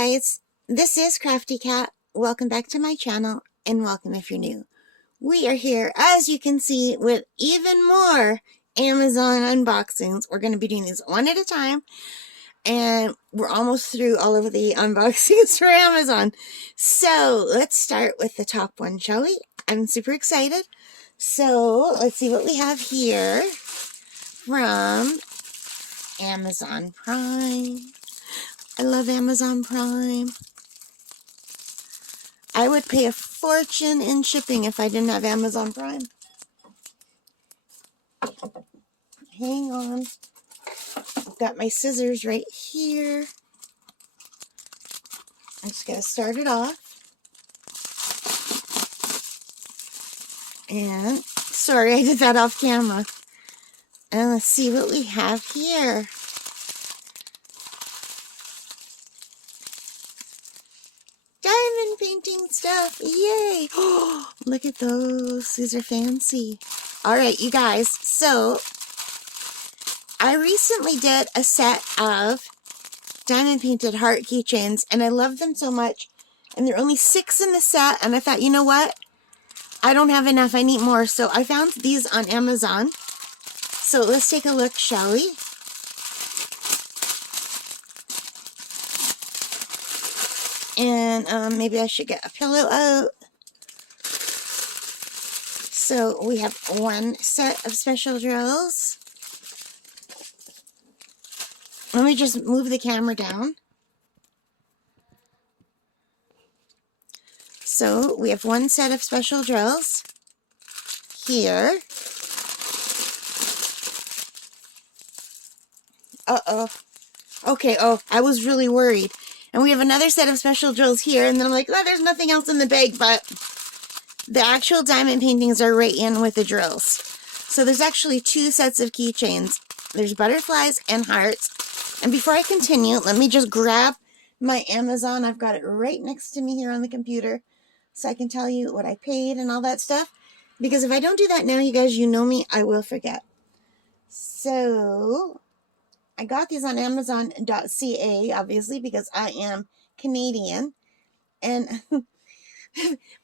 guys, this is Crafty Cat. Welcome back to my channel, and welcome if you're new. We are here, as you can see, with even more Amazon unboxings. We're going to be doing these one at a time, and we're almost through all of the unboxings for Amazon. So let's start with the top one, shall we? I'm super excited. So let's see what we have here from Amazon Prime. I love Amazon Prime. I would pay a fortune in shipping if I didn't have Amazon Prime. Hang on. I've got my scissors right here. I'm just going to start it off. And, sorry, I did that off camera. And let's see what we have here. Diamond painting stuff. Yay. Oh, look at those. These are fancy. All right, you guys. So, I recently did a set of diamond painted heart keychains, and I love them so much. And there are only 6 in the set, and I thought, you know what? I don't have enough. I need more. So, I found these on Amazon. So, let's take a look, shall we? And maybe I should get a pillow out. So we have one set of special drills. Let me just move the camera down. So we have one set of special drills here. Uh-oh. Okay, I was really worried. And we have another set of special drills here, and then I'm like, oh, there's nothing else in the bag, but the actual diamond paintings are right in with the drills. So there's actually 2 sets of keychains. There's butterflies and hearts. And before I continue, let me just grab my Amazon. I've got it right next to me here on the computer, so I can tell you what I paid and all that stuff. Because if I don't do that now, you guys, you know me, I will forget. So I got these on Amazon.ca, obviously, because I am Canadian. And I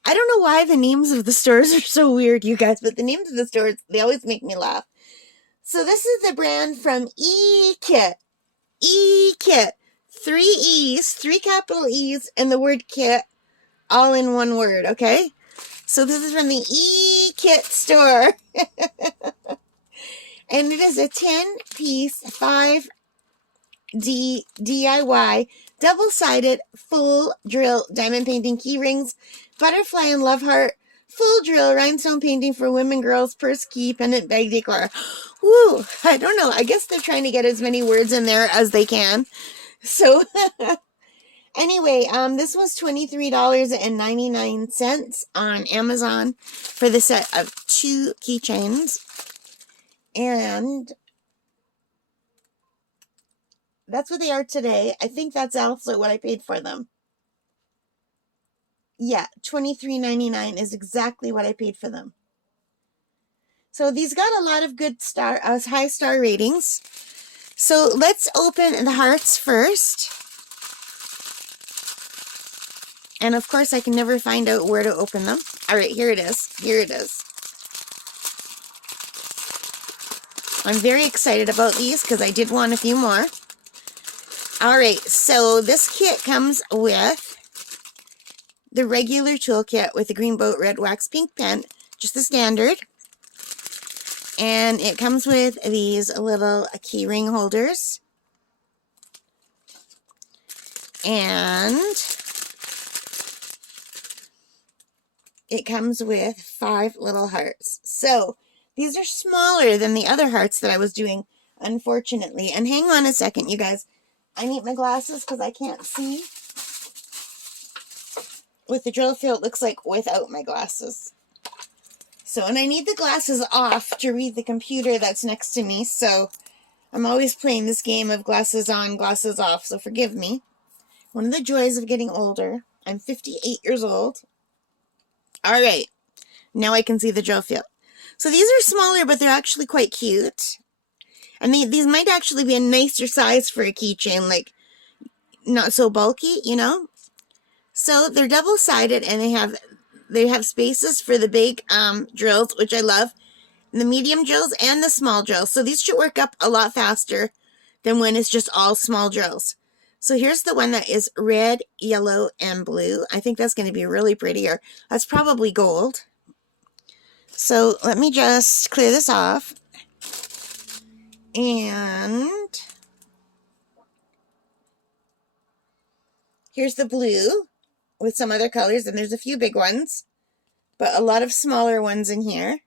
don't know why the names of the stores are so weird, you guys, but the names of the stores, they always make me laugh. So this is the brand from E-Kit. E-Kit. 3 E's, 3 capital E's, and the word kit, all in one word, okay? So this is from the E-Kit store. And it is a 10-piece 5D DIY double-sided full drill diamond painting key rings, butterfly and love heart, full drill rhinestone painting for women, girls, purse, key, pendant, bag decor. Woo! I don't know. I guess they're trying to get as many words in there as they can. So, anyway, this was $23.99 on Amazon for the set of 2 keychains. And that's what they are today. I think that's also what I paid for them. Yeah, $23.99 is exactly what I paid for them. So these got a lot of good high star ratings. So let's open the hearts first. And of course, I can never find out where to open them. All right, here it is. Here it is. I'm very excited about these because I did want a few more. All right, so this kit comes with the regular toolkit with the green boat, red wax, pink pen, just the standard. And it comes with these little key ring holders. And it comes with 5 little hearts. So these are smaller than the other hearts that I was doing, unfortunately. And hang on a second, you guys. I need my glasses because I can't see. With the drill feel, it looks like without my glasses. So, and I need the glasses off to read the computer that's next to me. So, I'm always playing this game of glasses on, glasses off. So, forgive me. One of the joys of getting older. I'm 58 years old. All right. Now I can see the drill feel. So, these are smaller, but they're actually quite cute. And these might actually be a nicer size for a keychain. Like, not so bulky, you know. So they're double-sided, and they have spaces for the big drills, which I love, the medium drills and the small drills. So these should work up a lot faster than when it's just all small drills. So here's the one that is red, yellow, and blue. I think that's going to be really pretty, or that's probably gold. So let me just clear this off. And here's the blue with some other colors, and there's a few big ones, but a lot of smaller ones in here.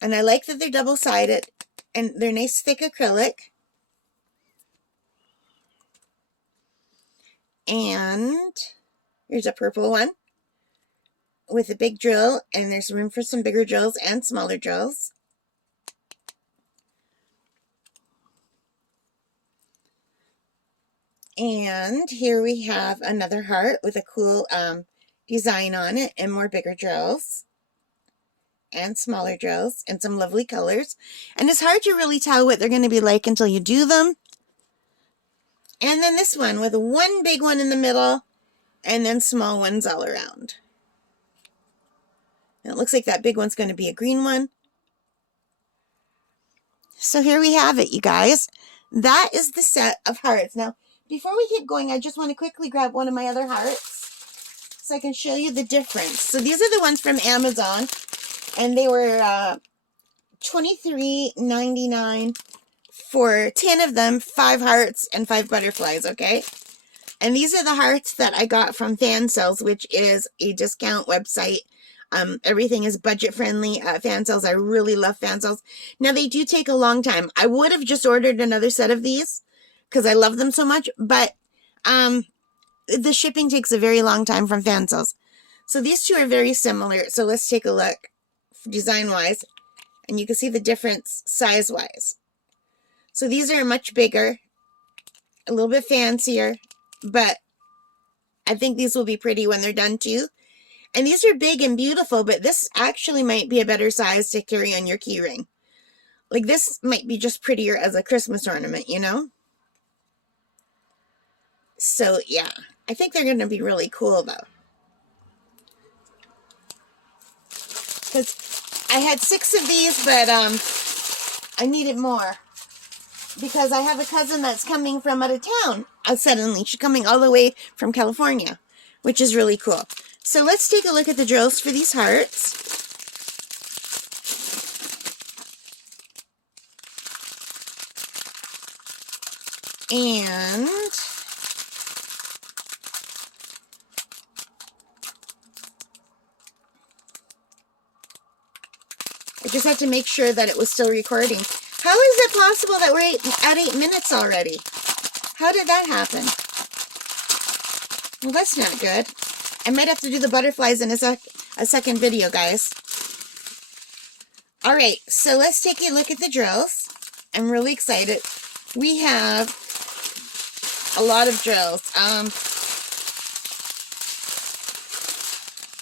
And I like that they're double-sided, and they're nice thick acrylic. And here's a purple one with a big drill, and there's room for some bigger drills and smaller drills. And here we have another heart with a cool design on it, and more bigger drills and smaller drills and some lovely colors. And it's hard to really tell what they're going to be like until you do them. And then this one with one big one in the middle and then small ones all around. And it looks like that big one's going to be a green one. So here we have it, you guys. That is the set of hearts. Now, before we keep going, I just want to quickly grab one of my other hearts so I can show you the difference. So these are the ones from Amazon, and they were $23.99 for 10 of them, 5 hearts and 5 butterflies, okay? And these are the hearts that I got from Fan Sales, which is a discount website. Everything is budget friendly at Fan Sales. I really love Fan Sales. Now, they do take a long time. I would have just ordered another set of these because I love them so much, but the shipping takes a very long time from Fan Sales. So these two are very similar. So let's take a look design-wise, and you can see the difference size-wise. So these are much bigger, a little bit fancier, but I think these will be pretty when they're done too. And these are big and beautiful, but this actually might be a better size to carry on your key ring. Like, this might be just prettier as a Christmas ornament, you know? So, yeah. I think they're going to be really cool, though. Because I had 6 of these, but I needed more. Because I have a cousin that's coming from out of town. Suddenly, she's coming all the way from California, which is really cool. So let's take a look at the drills for these hearts. And I just had to make sure that it was still recording. How is it possible that we're at 8 minutes already? How did that happen? Well, that's not good. I might have to do the butterflies in a second video, guys. All right, so let's take a look at the drills. I'm really excited. We have a lot of drills.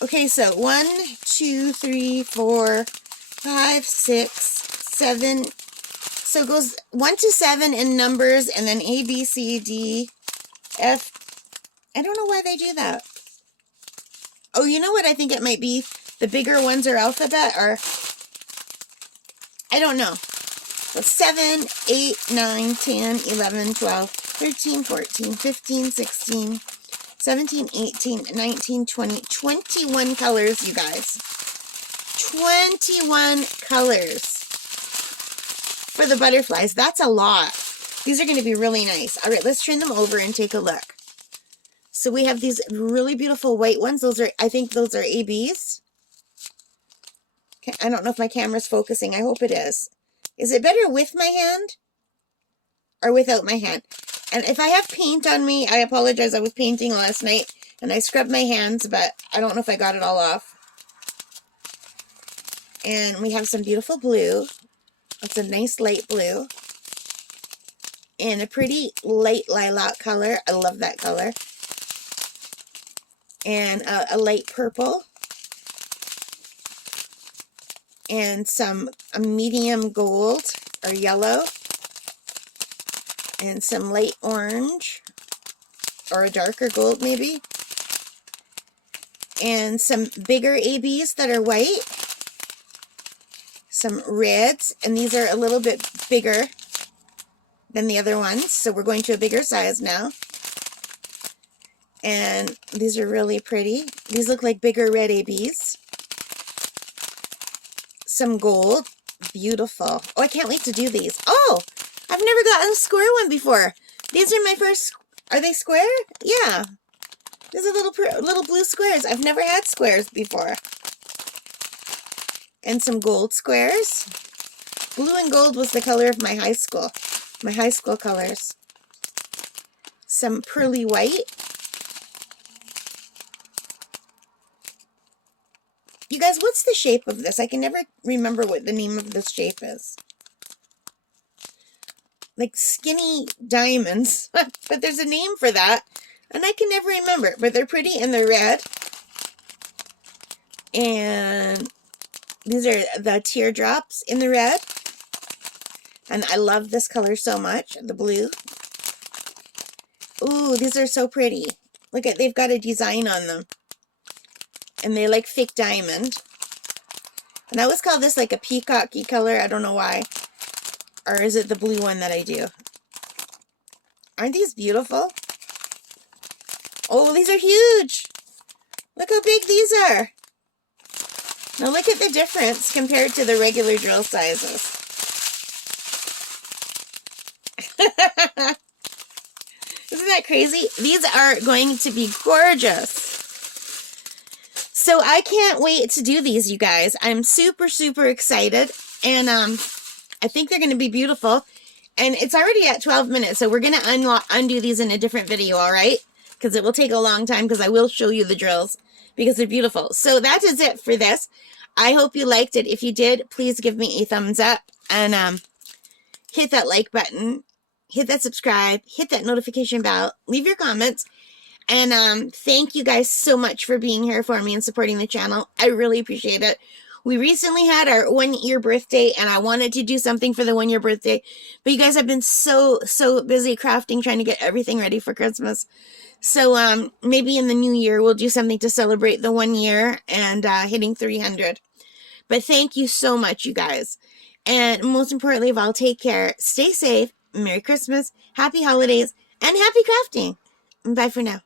Okay, so 1, 2, 3, 4, 5, 6, 7. So it goes 1 to 7 in numbers, and then A, B, C, D, F. I don't know why they do that. Oh, you know what? I think it might be the bigger ones are alphabet, or I don't know. So 7, 8, 9, 10, 11, 12, 13, 14, 15, 16, 17, 18, 19, 20, 21 colors, you guys. 21 colors for the butterflies. That's a lot. These are going to be really nice. All right, let's turn them over and take a look. So we have these really beautiful white ones. Those are, I think those are ABs. Okay, I don't know if my camera's focusing. I hope it is. Is it better with my hand or without my hand? And if I have paint on me, I apologize. I was painting last night and I scrubbed my hands, but I don't know if I got it all off. And we have some beautiful blue. It's a nice light blue. And a pretty light lilac color. I love that color. And a light purple. And a medium gold or yellow. and some light orange, or a darker gold maybe, and some bigger ABs that are white, some reds, and these are a little bit bigger than the other ones, so we're going to a bigger size now. And these are really pretty. These look like bigger red ABs. Some gold. Beautiful. Oh, I can't wait to do these. Oh, I've never gotten a square one before. These are my first. Are they square? Yeah. These are little blue squares. I've never had squares before. And some gold squares. Blue and gold was the color of my high school. My high school colors. Some pearly white. You guys, what's the shape of this? I can never remember what the name of this shape is. Like skinny diamonds. But there's a name for that. And I can never remember. But they're pretty and they're red. And these are the teardrops in the red. And I love this color so much. The blue. Ooh, these are so pretty. Look at, they've got a design on them. And they like fake diamond. And I always call this like a peacocky color. I don't know why. Or is it the blue one that I do? Aren't these beautiful? Oh, these are huge. Look how big these are. Now look at the difference compared to the regular drill sizes. Isn't that crazy? These are going to be gorgeous. So I can't wait to do these, you guys. I'm super, super excited. And I think they're going to be beautiful. And it's already at 12 minutes, so we're going to undo these in a different video, all right? Because it will take a long time, because I will show you the drills, because they're beautiful. So that is it for this. I hope you liked it. If you did, please give me a thumbs up. And hit that like button. Hit that subscribe. Hit that notification bell. Leave your comments. And thank you guys so much for being here for me and supporting the channel. I really appreciate it. We recently had our 1-year birthday, and I wanted to do something for the 1-year birthday. But you guys have been so busy crafting, trying to get everything ready for Christmas. So maybe in the new year, we'll do something to celebrate the 1 year and hitting 300. But thank you so much, you guys. And most importantly of all, take care. Stay safe. Merry Christmas. Happy holidays. And happy crafting. Bye for now.